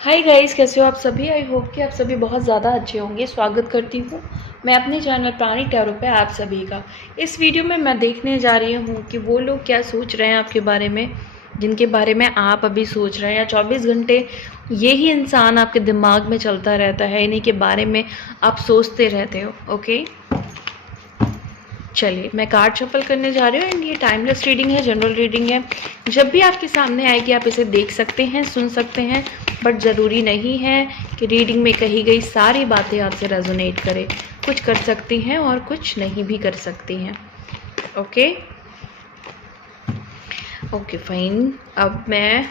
Hi guys, कैसे हो आप सभी। आई होप कि आप सभी बहुत ज़्यादा अच्छे होंगे। स्वागत करती हूँ मैं अपने चैनल प्राणी टैरो पे आप सभी का। इस वीडियो में मैं देखने जा रही हूँ कि वो लोग क्या सोच रहे हैं आपके बारे में, जिनके बारे में आप अभी सोच रहे हैं, या 24 घंटे यही इंसान आपके दिमाग में चलता रहता है, इन्हीं के बारे में आप सोचते रहते हो। ओके, चलिए मैं कार्ड शफल करने जा रही हूँ। एंड ये टाइमलेस रीडिंग है, जनरल रीडिंग है। जब भी आपके सामने आएगी आप इसे देख सकते हैं, सुन सकते हैं, बट ज़रूरी नहीं है कि रीडिंग में कही गई सारी बातें आपसे रेजोनेट करें। कुछ कर सकती हैं और कुछ नहीं भी कर सकती हैं। Okay okay fine. अब मैं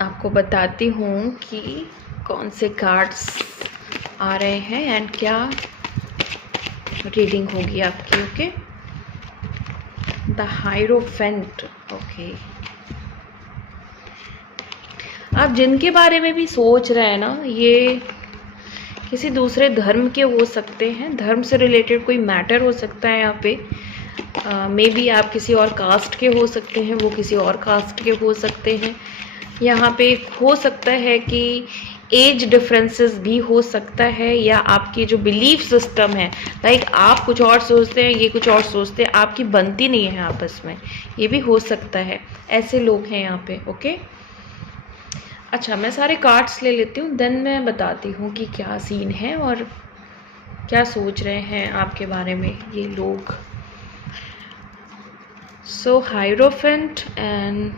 आपको बताती हूँ कि कौन से कार्ड्स आ रहे हैं एंड क्या रीडिंग होगी आपकी। Okay, the hierophant. ओके, आप जिनके बारे में भी सोच रहे हैं ना, ये किसी दूसरे धर्म के हो सकते हैं। धर्म से रिलेटेड कोई मैटर हो सकता है यहाँ पे। मे बी आप किसी और कास्ट के हो सकते हैं, वो किसी और कास्ट के हो सकते हैं। यहाँ पे हो सकता है कि एज डिफरेंसेस भी हो सकता है, या आपके जो बिलीफ सिस्टम है, लाइक आप कुछ और सोचते हैं, ये कुछ और सोचते हैं, आपकी बनती नहीं है आपस में, ये भी हो सकता है। ऐसे लोग हैं यहाँ पे। ओके, अच्छा मैं सारे कार्ड्स ले लेती हूँ, देन मैं बताती हूँ कि क्या सीन है और क्या सोच रहे हैं आपके बारे में ये लोग। सो hierophant and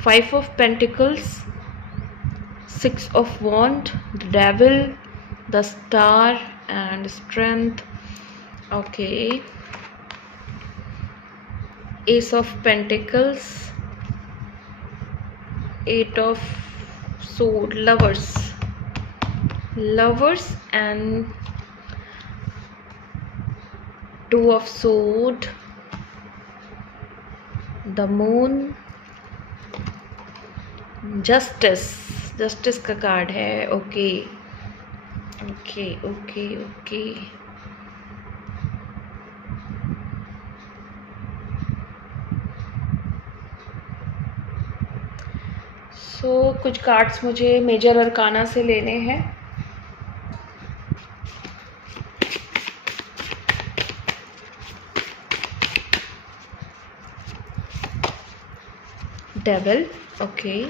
5 of Pentacles, 6 of Wands, the Devil, the Star and Strength. Okay, Ace of Pentacles, 8 of Swords, Lovers and 2 of Swords, the Moon, justice का कार्ड है। ओके ओके ओके ओके, सो कुछ कार्ड्स मुझे major arcana से लेने हैं। Devil. Okay,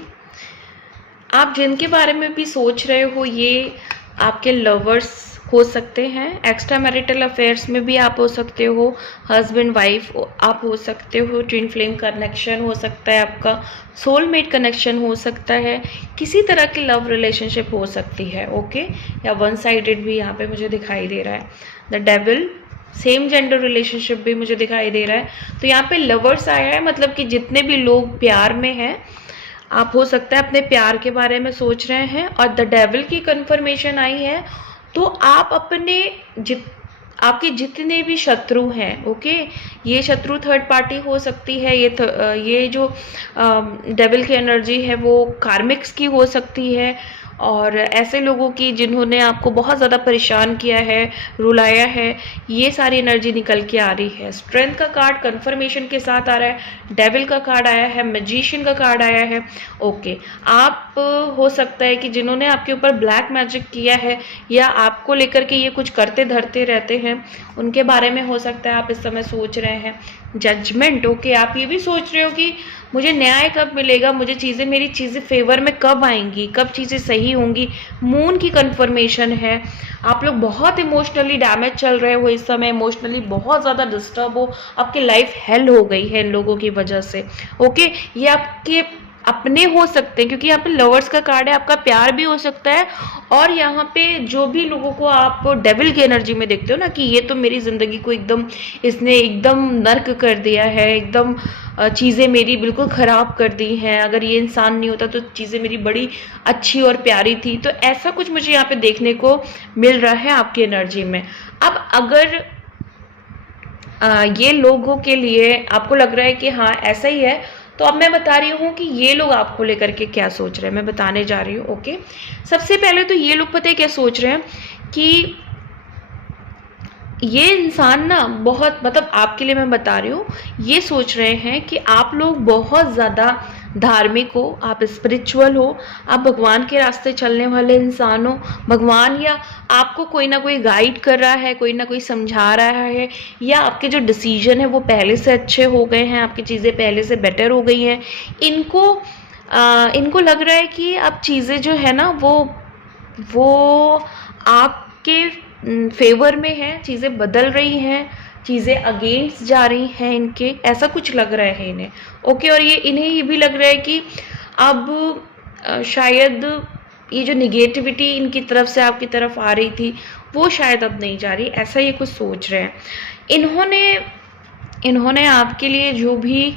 आप जिनके बारे में भी सोच रहे हो, ये आपके लवर्स हो सकते हैं। एक्स्ट्रा मैरिटल अफेयर्स में भी आप हो सकते हो, हस्बैंड वाइफ आप हो सकते हो, ट्विन फ्लेम कनेक्शन हो सकता है, आपका सोलमेट कनेक्शन हो सकता है, किसी तरह की लव रिलेशनशिप हो सकती है। ओके, या वन साइडेड भी यहाँ पे मुझे दिखाई दे रहा है। The devil, same gender relationship भी मुझे दिखाई दे रहा है। तो यहाँ पे लवर्स आया है, मतलब कि जितने भी लोग प्यार में हैं, आप हो सकता है अपने प्यार के बारे में सोच रहे हैं। और द डेविल की कंफर्मेशन आई है, तो आप अपने आपके जितने भी शत्रु हैं, ओके, ये शत्रु थर्ड पार्टी हो सकती है, ये जो डेविल की एनर्जी है वो कार्मिक्स की हो सकती है, और ऐसे लोगों की जिन्होंने आपको बहुत ज़्यादा परेशान किया है, रुलाया है, ये सारी एनर्जी निकल के आ रही है। स्ट्रेंथ का कार्ड कंफर्मेशन के साथ आ रहा है, डेविल का कार्ड आया है, मैजिशियन का कार्ड आया है। ओके, आप हो सकता है कि जिन्होंने आपके ऊपर ब्लैक मैजिक किया है, या आपको लेकर के ये कुछ करते धरते रहते हैं, उनके बारे में हो सकता है आप इस समय सोच रहे हैं। जजमेंट। ओके, आप ये भी सोच रहे हो कि मुझे न्याय कब मिलेगा, मुझे मेरी चीज़ें फेवर में कब आएंगी, कब चीज़ें सही होंगी। मून की कंफर्मेशन है। आप लोग बहुत इमोशनली डैमेज चल रहे हो इस समय, इमोशनली बहुत ज़्यादा डिस्टर्ब हो, आपकी लाइफ हेल हो गई है इन लोगों की वजह से। ओके, ये आपके अपने हो सकते हैं, क्योंकि यहाँ पे लवर्स का कार्ड है, आपका प्यार भी हो सकता है। और यहाँ पे जो भी लोगों को आप डेविल की एनर्जी में देखते हो ना, कि ये तो मेरी ज़िंदगी को इसने एकदम नर्क कर दिया है, एकदम चीज़ें मेरी बिल्कुल ख़राब कर दी हैं, अगर ये इंसान नहीं होता तो चीज़ें मेरी बड़ी अच्छी और प्यारी थी। तो ऐसा कुछ मुझे यहाँ पे देखने को मिल रहा है आपकी एनर्जी में। अब अगर ये लोगों के लिए आपको लग रहा है कि हाँ ऐसा ही है, तो अब मैं बता रही हूँ कि ये लोग आपको लेकर के क्या सोच रहे हैं, मैं बताने जा रही हूँ। ओके, सबसे पहले तो ये लोग पता है क्या सोच रहे हैं कि ये इंसान ना बहुत, मतलब आपके लिए मैं बता रही हूँ, ये सोच रहे हैं कि आप लोग बहुत ज़्यादा धार्मिक हो, आप स्पिरिचुअल हो, आप भगवान के रास्ते चलने वाले इंसान हो, भगवान या आपको कोई ना कोई गाइड कर रहा है, कोई ना कोई समझा रहा है, या आपके जो डिसीजन है वो पहले से अच्छे हो गए हैं, आपकी चीज़ें पहले से बेटर हो गई हैं, इनको लग रहा है कि अब चीज़ें जो है ना वो आपके फेवर में है, चीज़ें बदल रही हैं, चीज़ें अगेंस्ट जा रही हैं इनके, ऐसा कुछ लग रहा है इन्हें। ओके, और इन्हें ये भी लग रहा है कि अब शायद ये जो निगेटिविटी इनकी तरफ से आपकी तरफ आ रही थी वो शायद अब नहीं जा रही, ऐसा ये कुछ सोच रहे हैं। इन्होंने आपके लिए जो भी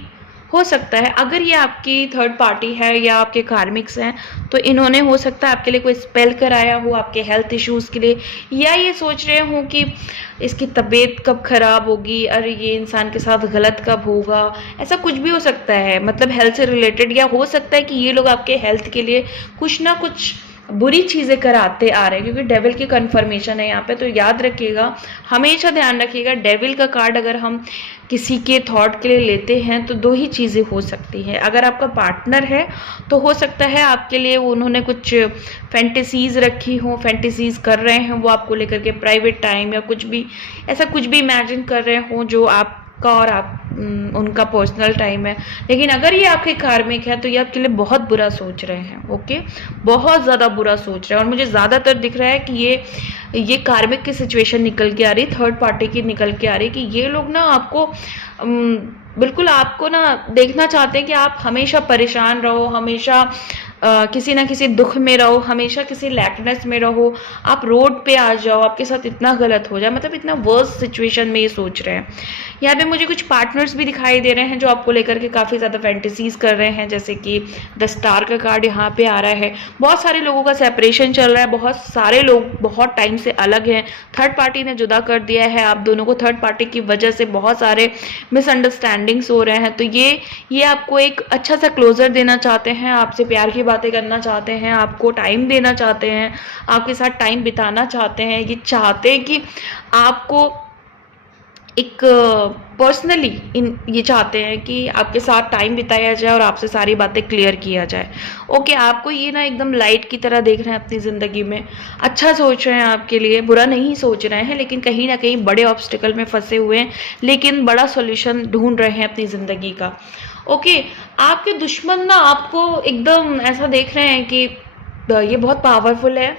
हो सकता है, अगर ये आपकी थर्ड पार्टी है या आपके कार्मिक्स हैं, तो इन्होंने हो सकता है आपके लिए कोई स्पेल कराया हो आपके हेल्थ इश्यूज़ के लिए, या ये सोच रहे हो कि इसकी तबीयत कब ख़राब होगी, अरे ये इंसान के साथ गलत कब होगा, ऐसा कुछ भी हो सकता है, मतलब हेल्थ से रिलेटेड। या हो सकता है कि ये लोग आपके हेल्थ के लिए कुछ ना कुछ बुरी चीज़ें कराते आ रहे हैं, क्योंकि डेविल की कन्फर्मेशन है यहाँ पे। तो याद रखिएगा, हमेशा ध्यान रखिएगा, डेविल का कार्ड अगर हम किसी के थॉट के लिए लेते हैं तो दो ही चीज़ें हो सकती हैं। अगर आपका पार्टनर है तो हो सकता है आपके लिए उन्होंने कुछ फैंटेसीज़ रखी हो, फैंटेसीज़ कर रहे हैं वो आपको लेकर के, प्राइवेट टाइम या कुछ भी ऐसा कुछ भी इमेजिन कर रहे हो जो आपका और उनका पर्सनल टाइम है। लेकिन अगर ये आपके कार्मिक है तो ये आपके लिए बहुत बुरा सोच रहे हैं। ओके, बहुत ज़्यादा बुरा सोच रहे हैं, और मुझे ज़्यादातर दिख रहा है कि ये कार्मिक की सिचुएशन निकल के आ रही, थर्ड पार्टी की निकल के आ रही, कि ये लोग ना आपको बिल्कुल आपको ना देखना चाहते हैं कि आप हमेशा परेशान रहो, हमेशा किसी ना किसी दुख में रहो, हमेशा किसी लैकनेस में रहो, आप रोड पे आ जाओ, आपके साथ इतना गलत हो जाए, मतलब इतना वर्स्ट सिचुएशन में ये सोच रहे हैं। यहाँ पे मुझे कुछ पार्टनर्स भी दिखाई दे रहे हैं जो आपको लेकर के काफ़ी ज़्यादा फैंटेसीज कर रहे हैं, जैसे कि द स्टार का कार्ड यहाँ पे आ रहा है। बहुत सारे लोगों का सेपरेशन चल रहा है, बहुत सारे लोग बहुत टाइम से अलग हैं, थर्ड पार्टी ने जुदा कर दिया है आप दोनों को, थर्ड पार्टी की वजह से बहुत सारे मिसअंडरस्टैंडिंग्स हो रहे हैं। तो ये आपको एक अच्छा सा क्लोजर देना चाहते हैं, आपसे प्यार की बातें करना चाहते हैं, आपको टाइम देना चाहते हैं, आपके साथ टाइम बिताना चाहते हैं। ये चाहते हैं कि आपको एक पर्सनली ये चाहते हैं कि आपके साथ टाइम बिताया जाए और आपसे सारी बातें क्लियर किया जाए। ओके, आपको ये ना एकदम लाइट की तरह देख रहे हैं अपनी ज़िंदगी में, अच्छा सोच रहे हैं आपके लिए, बुरा नहीं सोच रहे हैं, लेकिन कहीं ना कहीं बड़े ऑब्स्टिकल में फंसे हुए हैं, लेकिन बड़ा सॉल्यूशन ढूंढ रहे हैं अपनी ज़िंदगी का। ओके, आपके दुश्मन ना आपको एकदम ऐसा देख रहे हैं कि ये बहुत पावरफुल है,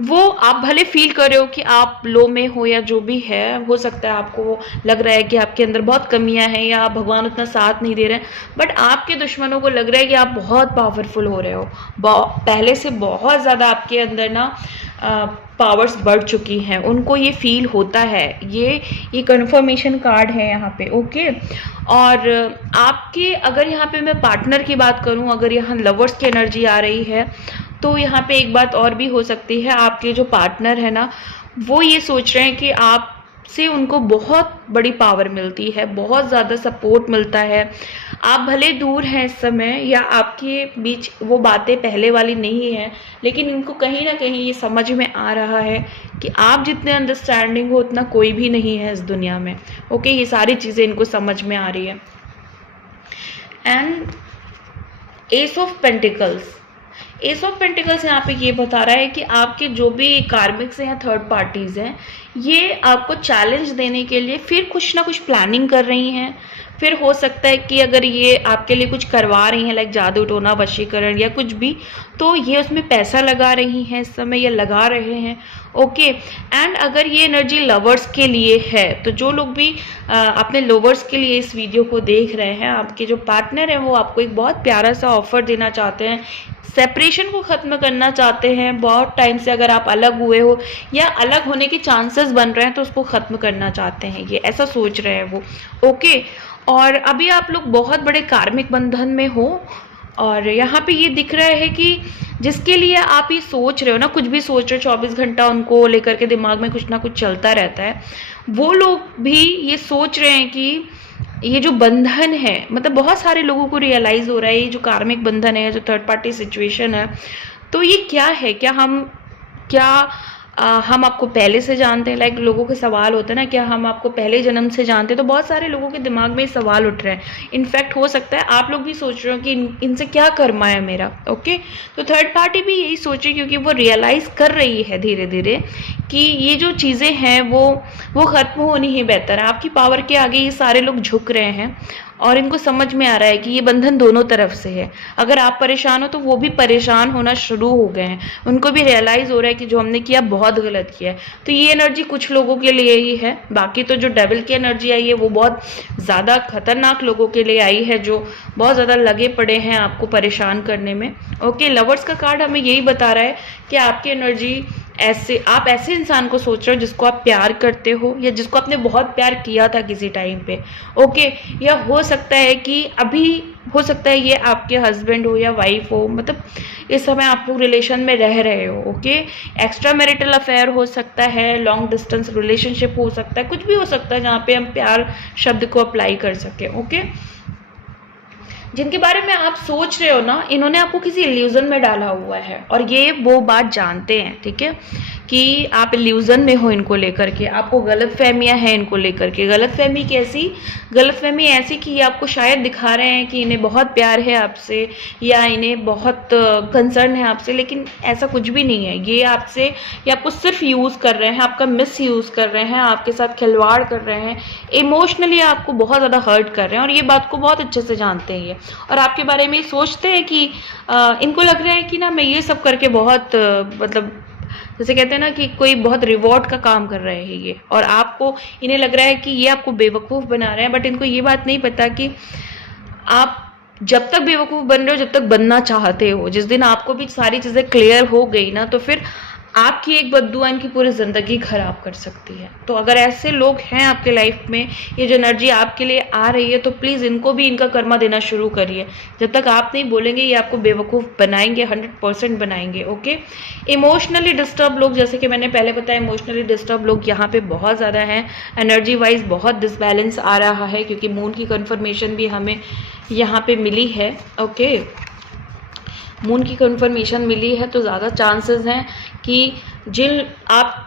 वो आप भले फील कर रहे हो कि आप लो में हो या जो भी है, हो सकता है आपको लग रहा है कि आपके अंदर बहुत कमियां हैं या भगवान उतना साथ नहीं दे रहे हैं, बट आपके दुश्मनों को लग रहा है कि आप बहुत पावरफुल हो रहे हो, पहले से बहुत ज़्यादा आपके अंदर ना पावर्स बढ़ चुकी हैं, उनको ये फील होता है। ये कन्फर्मेशन कार्ड है यहाँ पे। ओके, और आपके अगर यहाँ पे मैं पार्टनर की बात करूँ, अगर यहाँ लवर्स की एनर्जी आ रही है, तो यहाँ पे एक बात और भी हो सकती है, आपके जो पार्टनर है ना वो ये सोच रहे हैं कि आपसे उनको बहुत बड़ी पावर मिलती है, बहुत ज़्यादा सपोर्ट मिलता है। आप भले दूर हैं इस समय या आपके बीच वो बातें पहले वाली नहीं है, लेकिन इनको कहीं ना कहीं ये समझ में आ रहा है कि आप जितने अंडरस्टैंडिंग हो उतना कोई भी नहीं है इस दुनिया में। ओके, ये सारी चीज़ें इनको समझ में आ रही है। And S of pentacles, S of pentacles यहाँ पे ये बता रहा है कि आपके जो भी कार्मिक्स हैं या थर्ड पार्टीज़ हैं, ये आपको चैलेंज देने के लिए फिर कुछ ना कुछ प्लानिंग कर रही हैं। फिर हो सकता है कि अगर ये आपके लिए कुछ करवा रही हैं, लाइक जादू टोना वशीकरण या कुछ भी, तो ये उसमें पैसा लगा रही हैं इस समय या लगा रहे हैं। ओके, एंड अगर ये एनर्जी लवर्स के लिए है, तो जो लोग भी अपने लवर्स के लिए इस वीडियो को देख रहे हैं, आपके जो पार्टनर हैं वो आपको एक बहुत प्यारा सा ऑफर देना चाहते हैं, सेपरेशन को ख़त्म करना चाहते हैं। बहुत टाइम से अगर आप अलग हुए हो या अलग होने के चांसेस बन रहे हैं तो उसको ख़त्म करना चाहते हैं, ये ऐसा सोच रहे हैं वो। ओके, और अभी आप लोग बहुत बड़े कार्मिक बंधन में हो, और यहाँ पे ये दिख रहा है कि जिसके लिए आप ये सोच रहे हो ना, कुछ भी सोच रहे हो, 24 घंटा उनको लेकर के दिमाग में कुछ ना कुछ चलता रहता है, वो लोग भी ये सोच रहे हैं कि ये जो बंधन है, मतलब बहुत सारे लोगों को रियलाइज़ हो रहा है ये जो कार्मिक बंधन है, जो थर्ड पार्टी सिचुएशन है, तो ये क्या है, क्या हम आपको पहले से जानते हैं, लाइक लोगों के सवाल होता है ना, क्या हम आपको पहले जन्म से जानते हैं, तो बहुत सारे लोगों के दिमाग में सवाल उठ रहे हैं। इनफैक्ट हो सकता है आप लोग भी सोच रहे हो कि इनसे क्या कर्मा है मेरा। ओके, तो थर्ड पार्टी भी यही सोचे, क्योंकि वो रियलाइज़ कर रही है धीरे धीरे कि ये जो चीज़ें हैं वो ख़त्म होनी ही बेहतर है। आपकी पावर के आगे ये सारे लोग झुक रहे हैं और इनको समझ में आ रहा है कि ये बंधन दोनों तरफ से है। अगर आप परेशान हो तो वो भी परेशान होना शुरू हो गए हैं, उनको भी रियलाइज़ हो रहा है कि जो हमने किया बहुत गलत किया है। तो ये एनर्जी कुछ लोगों के लिए ही है, बाकी तो जो डेविल की एनर्जी आई है वो बहुत ज़्यादा खतरनाक लोगों के लिए आई है, जो बहुत ज़्यादा लगे पड़े हैं आपको परेशान करने में। ओके, लवर्स का कार्ड हमें यही बता रहा है कि आपकी एनर्जी आप ऐसे इंसान को सोच रहे हो जिसको आप प्यार करते हो, या जिसको आपने बहुत प्यार किया था किसी टाइम पे। ओके, या हो सकता है कि अभी हो सकता है ये आपके हस्बैंड हो या वाइफ हो, मतलब इस समय आप लोग रिलेशन में रह रहे हो। ओके, एक्स्ट्रा मैरिटल अफेयर हो सकता है, लॉन्ग डिस्टेंस रिलेशनशिप हो सकता है, कुछ भी हो सकता है जहाँ पे हम प्यार शब्द को अप्लाई कर सकें। ओके, जिनके बारे में आप सोच रहे हो ना, इन्होंने आपको किसी इल्यूजन में डाला हुआ है और ये वो बात जानते हैं, ठीक है, कि आप इल्यूजन में हो इनको लेकर के। आपको गलत फहमियाँ हैं इनको लेकर के। गलत फहमी कैसी? गलत फहमी ऐसी कि ये आपको शायद दिखा रहे हैं कि इन्हें बहुत प्यार है आपसे, या इन्हें बहुत कंसर्न है आपसे, लेकिन ऐसा कुछ भी नहीं है। ये आपको सिर्फ यूज़ कर रहे हैं, आपका मिस यूज़ कर रहे हैं, आपके साथ खिलवाड़ कर रहे हैं, इमोशनली आपको बहुत ज़्यादा हर्ट कर रहे हैं, और ये बात को बहुत अच्छे से जानते हैं ये, और आपके बारे में सोचते हैं कि इनको लग रहा है कि ना मैं ये सब करके बहुत मतलब जैसे कहते हैं ना कि कोई बहुत रिवॉर्ड का काम कर रहे हैं ये, और आपको इन्हें लग रहा है कि ये आपको बेवकूफ़ बना रहे हैं। बट इनको ये बात नहीं पता कि आप जब तक बेवकूफ़ बन रहे हो, जब तक बनना चाहते हो, जिस दिन आपको भी सारी चीज़ें क्लियर हो गई ना, तो फिर आपकी एक बद्दुआ इनकी पूरी ज़िंदगी ख़राब कर सकती है। तो अगर ऐसे लोग हैं आपके लाइफ में, ये जो एनर्जी आपके लिए आ रही है, तो प्लीज़ इनको भी इनका कर्मा देना शुरू करिए। जब तक आप नहीं बोलेंगे ये आपको बेवकूफ़ बनाएंगे, 100% बनाएंगे। ओके, इमोशनली डिस्टर्ब लोग, जैसे कि मैंने पहले बताया, इमोशनली डिस्टर्ब लोग यहाँ पे बहुत ज़्यादा हैं। एनर्जी वाइज बहुत डिसबैलेंस आ रहा है, क्योंकि मून की कन्फर्मेशन भी हमें यहाँ पे मिली है। ओके, मून की कंफर्मेशन मिली है, तो ज़्यादा चांसेस हैं कि आप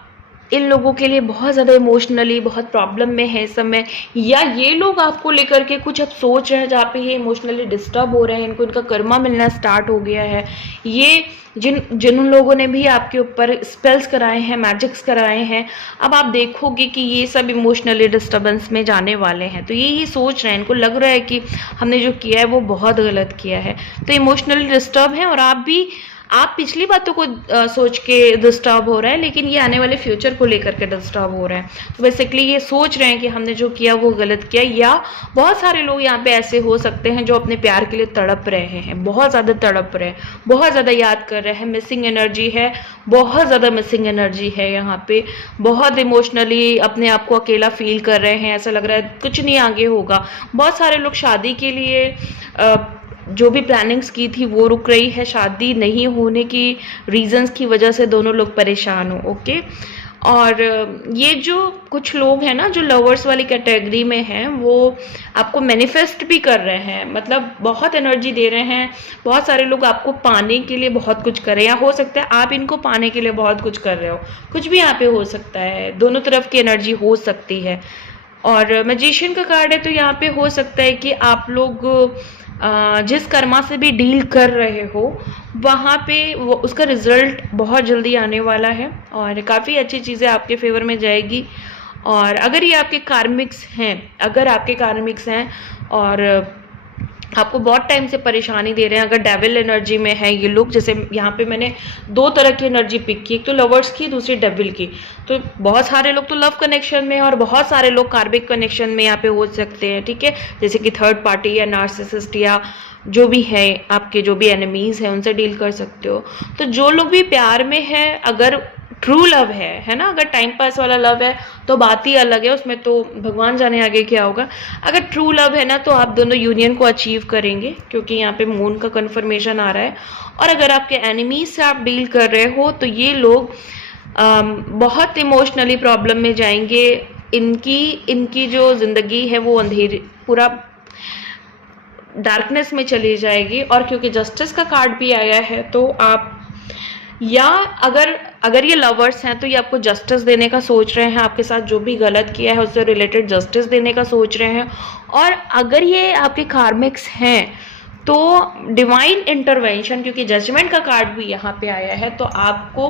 इन लोगों के लिए बहुत ज़्यादा इमोशनली बहुत प्रॉब्लम में है इस समय, या ये लोग आपको लेकर के कुछ अब सोच रहे हैं जहाँ पे ये इमोशनली डिस्टर्ब हो रहे हैं, इनको इनका कर्मा मिलना स्टार्ट हो गया है। ये जिन लोगों ने भी आपके ऊपर स्पेल्स कराए हैं, मैजिक्स कराए हैं, अब आप देखोगे कि ये सब इमोशनली डिस्टर्बेंस में जाने वाले हैं। तो ये सोच रहे हैं, इनको लग रहा है कि हमने जो किया है वो बहुत गलत किया है, तो इमोशनली डिस्टर्ब हैं। और आप पिछली बातों को सोच के डिस्टर्ब हो रहा है, लेकिन ये आने वाले फ्यूचर को लेकर के डिस्टर्ब हो रहे हैं। तो बेसिकली ये सोच रहे हैं कि हमने जो किया वो गलत किया, या बहुत सारे लोग यहाँ पे ऐसे हो सकते हैं जो अपने प्यार के लिए तड़प रहे हैं, बहुत ज़्यादा तड़प रहे हैं, बहुत ज़्यादा याद कर रहे हैं, मिसिंग एनर्जी है, बहुत ज़्यादा मिसिंग एनर्जी है यहाँ पे, बहुत इमोशनली अपने आप को अकेला फील कर रहे हैं, ऐसा लग रहा है कुछ नहीं आगे होगा। बहुत सारे लोग शादी के लिए जो भी प्लानिंग्स की थी वो रुक रही है, शादी नहीं होने की रीजंस की वजह से दोनों लोग परेशान हो। ओके, और ये जो कुछ लोग हैं ना जो लवर्स वाली कैटेगरी में हैं, वो आपको मैनिफेस्ट भी कर रहे हैं, मतलब बहुत एनर्जी दे रहे हैं। बहुत सारे लोग आपको पाने के लिए बहुत कुछ कर रहे हैं, या हो सकता है आप इनको पाने के लिए बहुत कुछ कर रहे हो, कुछ भी यहाँ पे हो सकता है, दोनों तरफ की एनर्जी हो सकती है। और मैजिशियन का कार्ड है, तो यहाँ पे हो सकता है कि आप लोग जिस कर्मा से भी डील कर रहे हो वहाँ पे वो उसका रिजल्ट बहुत जल्दी आने वाला है, और काफ़ी अच्छी चीज़ें आपके फेवर में जाएगी। और अगर ये आपके कार्मिक्स हैं और आपको बहुत टाइम से परेशानी दे रहे हैं, अगर डेविल एनर्जी में है ये लोग, जैसे यहाँ पे मैंने दो तरह की एनर्जी पिक की, एक तो लवर्स की, दूसरी डेविल की। तो बहुत सारे लोग तो लव कनेक्शन में और बहुत सारे लोग कार्मिक कनेक्शन में यहाँ पे हो सकते हैं, ठीक है, जैसे कि थर्ड पार्टी या नार्सिसिस्ट या जो भी है, आपके जो भी एनिमीज हैं उनसे डील कर सकते हो। तो जो लोग भी प्यार में है, अगर ट्रू लव है ना, अगर टाइम पास वाला लव है तो बात ही अलग है, उसमें तो भगवान जाने आगे क्या होगा। अगर ट्रू लव है ना, तो आप दोनों यूनियन को अचीव करेंगे, क्योंकि यहाँ पे मून का कन्फर्मेशन आ रहा है। और अगर आपके एनिमीज से आप डील कर रहे हो, तो ये लोग बहुत इमोशनली प्रॉब्लम में जाएंगे। इनकी जो जिंदगी है वो अंधेरी, पूरा डार्कनेस में चली जाएगी। और क्योंकि जस्टिस का कार्ड भी आया है, तो आप, या अगर अगर ये लवर्स हैं तो ये आपको जस्टिस देने का सोच रहे हैं, आपके साथ जो भी गलत किया है उससे रिलेटेड जस्टिस देने का सोच रहे हैं। और अगर ये आपके कार्मिक्स हैं तो डिवाइन इंटरवेंशन, क्योंकि जजमेंट का कार्ड भी यहाँ पे आया है, तो आपको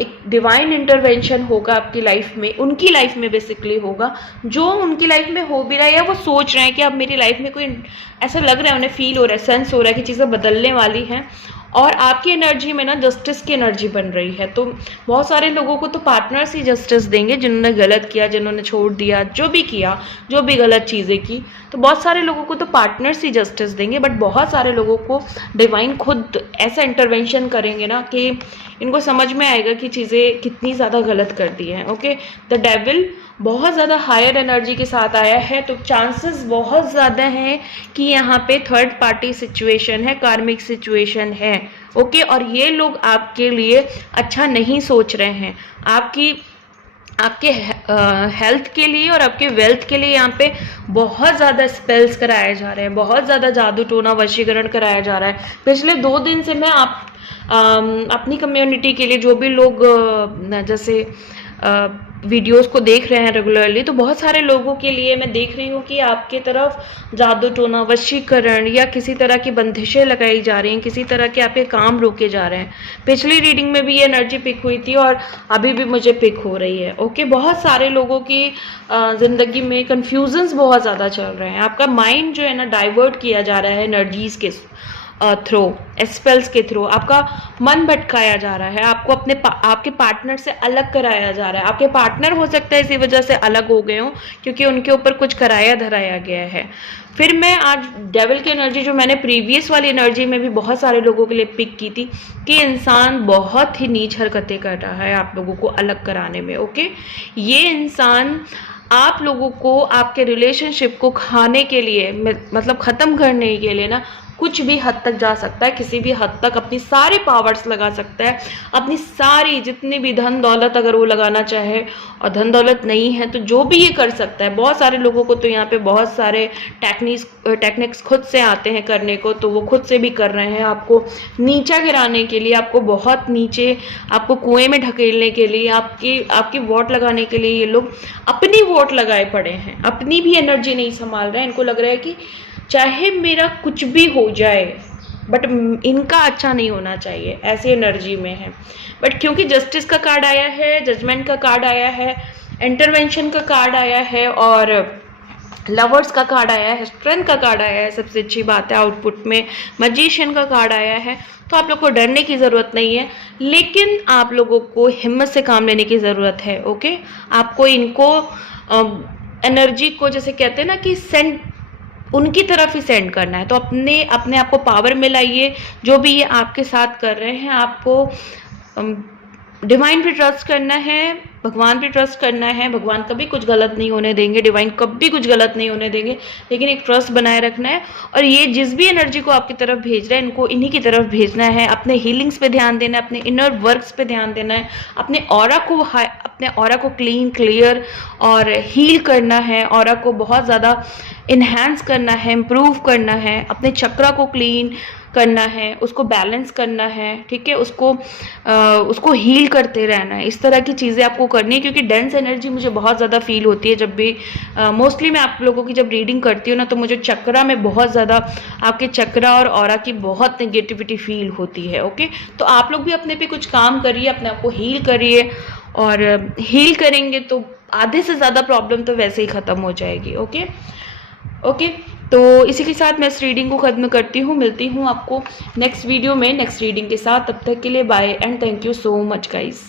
एक डिवाइन इंटरवेंशन होगा आपकी लाइफ में, उनकी लाइफ में बेसिकली होगा, जो उनकी लाइफ में हो भी रहा है या वो सोच रहे हैं कि अब मेरी लाइफ में कोई, ऐसा लग रहा है उन्हें, फील हो रहा है, सेंस हो रहा है कि चीज़ें बदलने वाली हैं। और आपकी एनर्जी में ना जस्टिस की एनर्जी बन रही है। तो बहुत सारे लोगों को तो पार्टनर्स ही जस्टिस देंगे, जिन्होंने गलत किया, जिन्होंने छोड़ दिया, जो भी किया, जो भी गलत चीज़ें की, तो बहुत सारे लोगों को तो पार्टनर्स ही जस्टिस देंगे। बट बहुत सारे लोगों को डिवाइन खुद ऐसा इंटरवेंशन करेंगे ना कि इनको समझ में आएगा कि चीज़ें कितनी ज़्यादा गलत कर दी हैं। ओके, द डेविल बहुत ज़्यादा हायर एनर्जी के साथ आया है, तो चांसेस बहुत ज़्यादा हैं कि यहाँ पे थर्ड पार्टी सिचुएशन है, कार्मिक सिचुएशन है। ओके, और ये लोग आपके लिए अच्छा नहीं सोच रहे हैं, आपके हेल्थ के लिए और आपके वेल्थ के लिए यहाँ पे बहुत ज़्यादा स्पेल्स कराए जा रहे हैं, बहुत ज़्यादा जादू टोना वशीकरण कराया जा रहा है। पिछले 2 दिन से मैं अपनी कम्युनिटी के लिए, जो भी लोग जैसे वीडियोस को देख रहे हैं रेगुलरली, तो बहुत सारे लोगों के लिए मैं देख रही हूँ कि आपके तरफ जादू टोना वशीकरण या किसी तरह की बंदिशें लगाई जा रही हैं, किसी तरह के आपके काम रोके जा रहे हैं। पिछली रीडिंग में भी ये एनर्जी पिक हुई थी और अभी भी मुझे पिक हो रही है। ओके, बहुत सारे लोगों की ज़िंदगी में कन्फ्यूजन्स बहुत ज़्यादा चल रहे हैं। आपका माइंड जो है ना डाइवर्ट किया जा रहा है एनर्जीज़ के थ्रू, स्पेल्स के थ्रू, आपका मन भटकाया जा रहा है, आपको आपके पार्टनर से अलग कराया जा रहा है। आपके पार्टनर हो सकता है इसी वजह से अलग हो गए हों क्योंकि उनके ऊपर कुछ कराया धराया गया है। फिर मैं आज डेविल की एनर्जी, जो मैंने प्रीवियस वाली एनर्जी में भी बहुत सारे लोगों के लिए पिक की थी, कि इंसान बहुत ही नीच हरकतें कर रहा है आप लोगों को अलग कराने में। ओके, ये इंसान आप लोगों को आपके रिलेशनशिप को खाने के लिए, मतलब ख़त्म करने के लिए ना कुछ भी हद तक जा सकता है, किसी भी हद तक अपनी सारी पावर्स लगा सकता है, अपनी सारी जितनी भी धन दौलत अगर वो लगाना चाहे, और धन दौलत नहीं है तो जो भी ये कर सकता है। बहुत सारे लोगों को तो यहाँ पे बहुत सारे टेक्निक्स खुद से आते हैं करने को, तो वो खुद से भी कर रहे हैं आपको नीचा गिराने के लिए, आपको बहुत नीचे, आपको कुएं में ढकेलने के लिए, आपकी वोट लगाने के लिए ये लोग अपनी वोट लगाए पड़े हैं, अपनी भी एनर्जी नहीं संभाल रहे हैं। इनको लग रहा है कि चाहे मेरा कुछ भी हो जाए बट इनका अच्छा नहीं होना चाहिए, ऐसी एनर्जी में है। बट क्योंकि जस्टिस का कार्ड आया है, जजमेंट का कार्ड आया है, इंटरवेंशन का कार्ड आया है और लवर्स का कार्ड आया है, स्ट्रेंथ का कार्ड आया है, सबसे अच्छी बात है आउटपुट में मैजिशियन का कार्ड आया है, तो आप लोग को डरने की ज़रूरत नहीं है, लेकिन आप लोगों को हिम्मत से काम लेने की ज़रूरत है। ओके, आपको इनको एनर्जी को, जैसे कहते हैं ना कि सेंड, उनकी तरफ ही सेंड करना है। तो अपने आप को पावर में लाइए। जो भी ये आपके साथ कर रहे हैं, आपको डिवाइन पे ट्रस्ट करना है, भगवान पे ट्रस्ट करना है। भगवान कभी कुछ गलत नहीं होने देंगे, डिवाइन कभी कुछ गलत नहीं होने देंगे, लेकिन एक ट्रस्ट बनाए रखना है। और ये जिस भी एनर्जी को आपकी तरफ भेज रहा है, इनको इन्हीं की तरफ भेजना है। अपने हीलिंग्स पे ध्यान देना है, अपने इनर वर्क्स पे ध्यान देना है, अपने ऑरा को क्लीन, क्लियर और हील करना है। ऑरा को बहुत ज़्यादा इन्हांस करना है, इम्प्रूव करना है, अपने चक्रा को क्लीन करना है, उसको बैलेंस करना है, ठीक है, उसको हील करते रहना है। इस तरह की चीज़ें आपको करनी है, क्योंकि डेंस एनर्जी मुझे बहुत ज़्यादा फील होती है जब भी मोस्टली मैं आप लोगों की जब रीडिंग करती हूँ ना, तो मुझे चक्रा में बहुत ज़्यादा, आपके चक्रा और ऑरा की बहुत नेगेटिविटी फील होती है। ओके, तो आप लोग भी अपने पे कुछ काम करिए, अपने आप को हील करिए, और हील करेंगे तो आधे से ज़्यादा प्रॉब्लम तो वैसे ही ख़त्म हो जाएगी। ओके, तो इसी के साथ मैं इस रीडिंग को ख़त्म करती हूँ। मिलती हूँ आपको नेक्स्ट वीडियो में नेक्स्ट रीडिंग के साथ। तब तक के लिए bye and thank you so much guys.